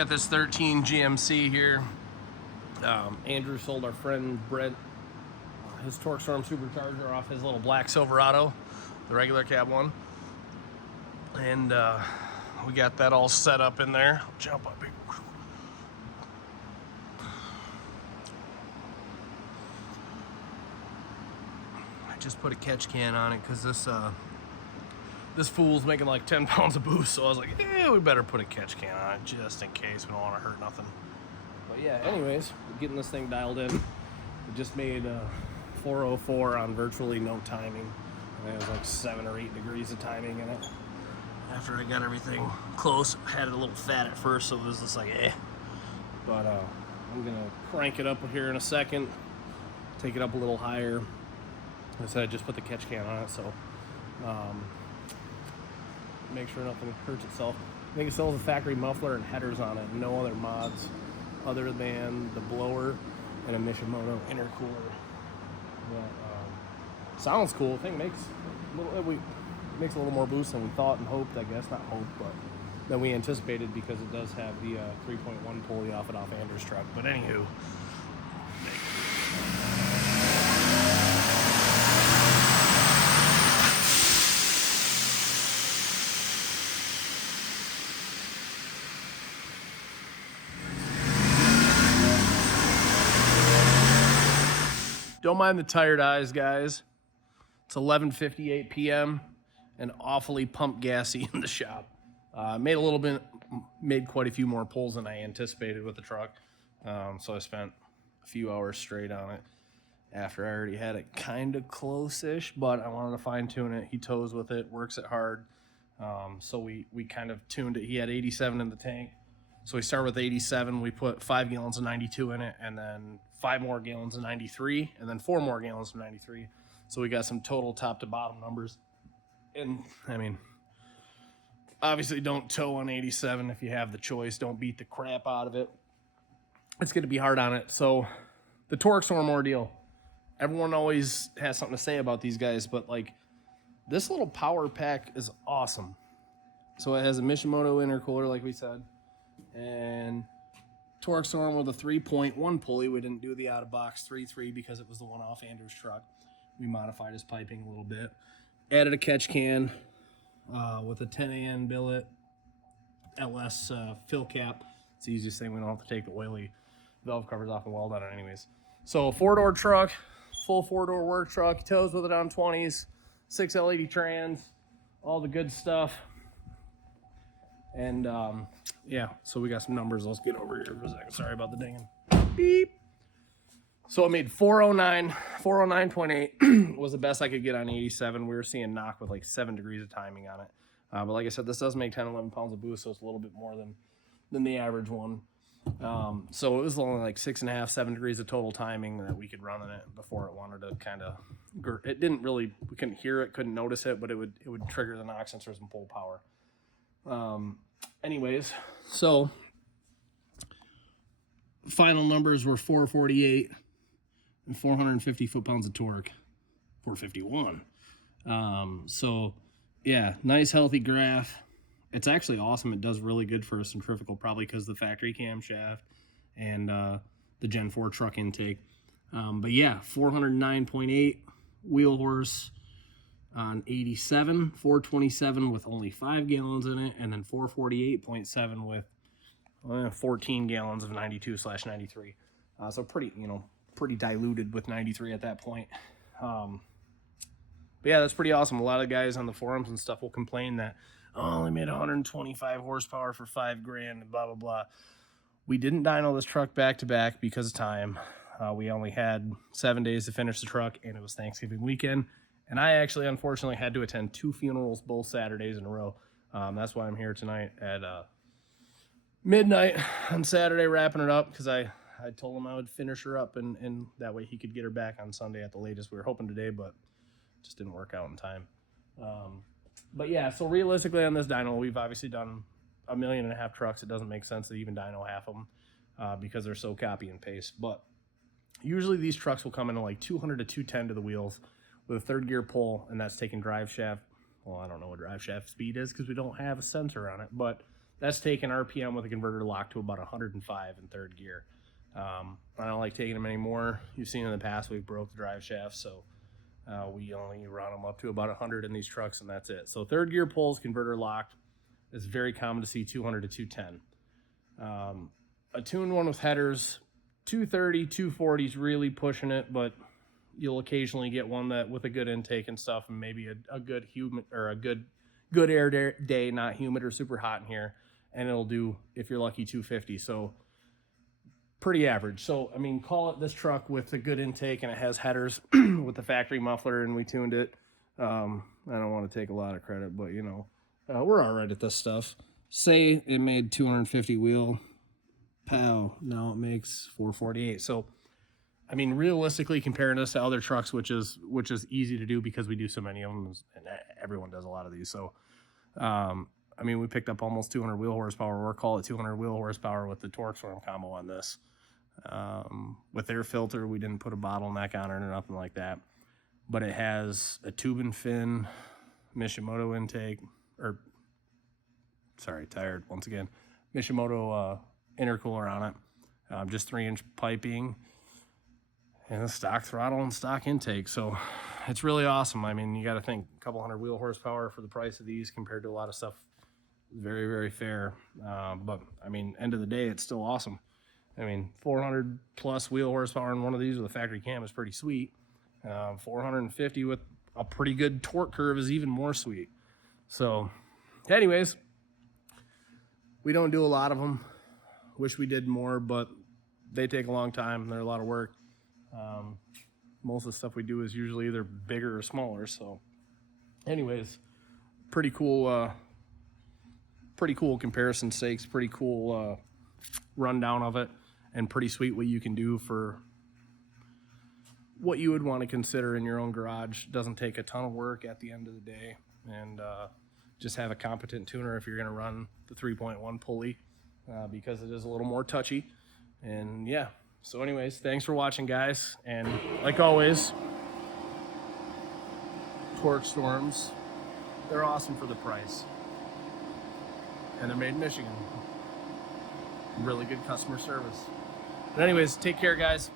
got this 13 GMC here. Andrew sold our friend Brent his TorqStorm supercharger off his little black Silverado, the regular cab one. And we got that all set up in there. I'll jump up here. I just put a catch can on it because this fool's making like 10 pounds of boost, so I was like, we better put a catch can on it just in case. We don't want to hurt nothing. But yeah, anyways, we're getting this thing dialed in. We just made 404 on virtually no timing. It was like 7 or 8 degrees of timing in it. After I got everything close, had it a little fat at first, so it was just like, But I'm gonna crank it up here in a second, take it up a little higher. Like I said, I just put the catch can on it, so make sure nothing hurts itself. I think it still has a factory muffler and headers on it, no other mods other than the blower and a Mishimoto intercooler. But, sounds cool. I think makes a little more boost than we thought and hoped, I guess. Not hoped, but than we anticipated, because it does have the 3.1 pulley off Andrew's truck. But anywho, don't mind the tired eyes, guys. It's 11:58 p.m. and awfully pump gassy in the shop. Made quite a few more pulls than I anticipated with the truck. So I spent a few hours straight on it after I already had it kind of close-ish, but I wanted to fine tune it. He tows with it, works it hard. So we kind of tuned it. He had 87 in the tank. So we started with 87. We put 5 gallons of 92 in it, and then 5 more gallons of 93, and then 4 more gallons of 93. So we got some total top to bottom numbers. And I mean, obviously don't tow on 87 if you have the choice. Don't beat the crap out of it. It's going to be hard on it. So the TorqStorm ordeal, everyone always has something to say about these guys, but like, this little power pack is awesome. So it has a Mishimoto intercooler, like we said, and TorqStorm with a 3.1 pulley. We didn't do the out of box 3.3 because it was the one off Andrew's truck. We modified his piping a little bit. Added a catch can with a 10AN billet, LS fill cap. It's the easiest thing. We don't have to take the oily valve covers off and weld on it anyways. So 4-door truck, full 4-door work truck. He tows with it on 20s, 6 LED trans, all the good stuff. And yeah, so we got some numbers. Let's get over here for a second. Sorry about the dinging. Beep. So it made 409.8 was the best I could get on 87. We were seeing knock with like 7 degrees of timing on it. But like I said, this does make 10, 11 pounds of boost, so it's a little bit more than the average one. So it was only like 6.5, 7 degrees of total timing that we could run in it before it wanted to kind of, it didn't really, we couldn't hear it, couldn't notice it, but it would trigger the knock sensors and pull power. Anyways, so final numbers were 448 and 450 foot-pounds of torque, 451. So yeah, nice healthy graph. It's actually awesome. It does really good for a centrifugal, probably because the factory camshaft and the Gen 4 truck intake. But yeah, 409.8 wheel horse on 87, 427 with only 5 gallons in it, and then 448.7 with 14 gallons of 92/93. So pretty diluted with 93 at that point. But yeah, that's pretty awesome. A lot of guys on the forums and stuff will complain that, only made 125 horsepower for $5,000 and blah, blah, blah. We didn't dyno this truck back to back because of time. We only had 7 days to finish the truck, and it was Thanksgiving weekend. And I actually, unfortunately, had to attend 2 funerals both Saturdays in a row. That's why I'm here tonight at midnight on Saturday wrapping it up, because I told him I would finish her up, and that way he could get her back on Sunday at the latest. We were hoping today, but just didn't work out in time. But yeah, so realistically on this dyno, we've obviously done 1.5 million trucks. It doesn't make sense to even dyno half of them because they're so copy and paste. But usually these trucks will come in like 200 to 210 to the wheels with a 3rd gear pull, and that's taking drive shaft. Well, I don't know what drive shaft speed is because we don't have a sensor on it, but That's taking RPM with a converter lock to about 105 in third gear. I don't like taking them anymore. You've seen in the past we've broke the drive shaft, so we only run them up to about 100 in these trucks, and that's it. So third gear pulls, converter locked. It's very common to see 200 to 210. A tuned one with headers, 230, 240 is really pushing it, but you'll occasionally get one that with a good intake and stuff, and maybe a good humid or a good air day, not humid or super hot in here, and it'll do, if you're lucky, 250. So pretty average. So I mean, call it this truck with a good intake, and it has headers with the factory muffler, and we tuned it. I don't want to take a lot of credit, but you know, we're all right at this stuff. Say it made 250 wheel, pow, now it makes 448. So I mean, realistically, comparing this to other trucks, which is easy to do because we do so many of them, and everyone does a lot of these. So I mean, we picked up almost 200 wheel horsepower, or call it 200 wheel horsepower with the TorqStorm combo on this. With air filter, we didn't put a bottleneck on it or nothing like that, but it has a tube and fin Mishimoto intake, or sorry, tired once again, Mishimoto intercooler on it, just 3-inch piping, and a stock throttle and stock intake. So it's really awesome. I mean, you got to think a couple hundred wheel horsepower for the price of these compared to a lot of stuff. Very, very fair. But I mean, end of the day, it's still awesome. I mean, 400 plus wheel horsepower in one of these with a factory cam is pretty sweet. 450 with a pretty good torque curve is even more sweet. So anyways, we don't do a lot of them. Wish we did more, but they take a long time. They're a lot of work. Most of the stuff we do is usually either bigger or smaller. So anyways, pretty cool comparison stakes, pretty cool rundown of it, and pretty sweet what you can do for what you would want to consider in your own garage. Doesn't take a ton of work at the end of the day, and just have a competent tuner if you're going to run the 3.1 pulley, because it is a little more touchy. And yeah, so anyways, thanks for watching, guys, and like always, TorqStorms, they're awesome for the price, and they're made in Michigan. Really good customer service. But anyways, take care, guys.